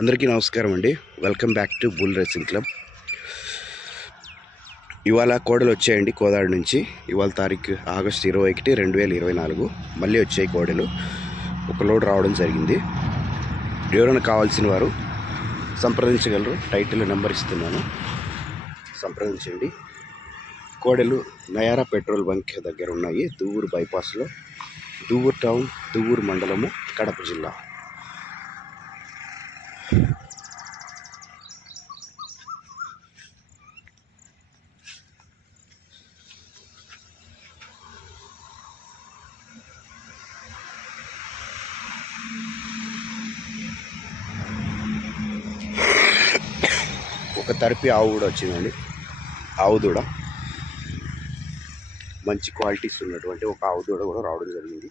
అందరికీ నమస్కారం అండి. Welcome back to bull racing club ఇవాళ కోడలు వచ్చాయండి కోదాడు నుంచి. ఇవాళ తారీఖు ఆగస్టు ఇరవై ఒకటి రెండు వేల ఇరవై నాలుగు. మళ్ళీ వచ్చాయి కోడలు. ఒక లోడ్ రావడం జరిగింది. ఎవరైనా కావాల్సిన వారు సంప్రదించగలరు. టైటిల్ నెంబర్ ఇస్తున్నాను. సంప్రదించండి. కోడెలు నయారా పెట్రోల్ బంక్ దగ్గర ఉన్నాయి. దువ్వూరు బైపాస్లో దువ్వూరు టౌన్ దువ్వూరు మండలము కడప జిల్లా. ఒక తరపి ఆవు కూడా వచ్చిందండి. ఆవు దూడ. మంచి క్వాలిటీస్ ఉన్నటువంటి ఒక ఆవు దూడ కూడా రావడం జరిగింది.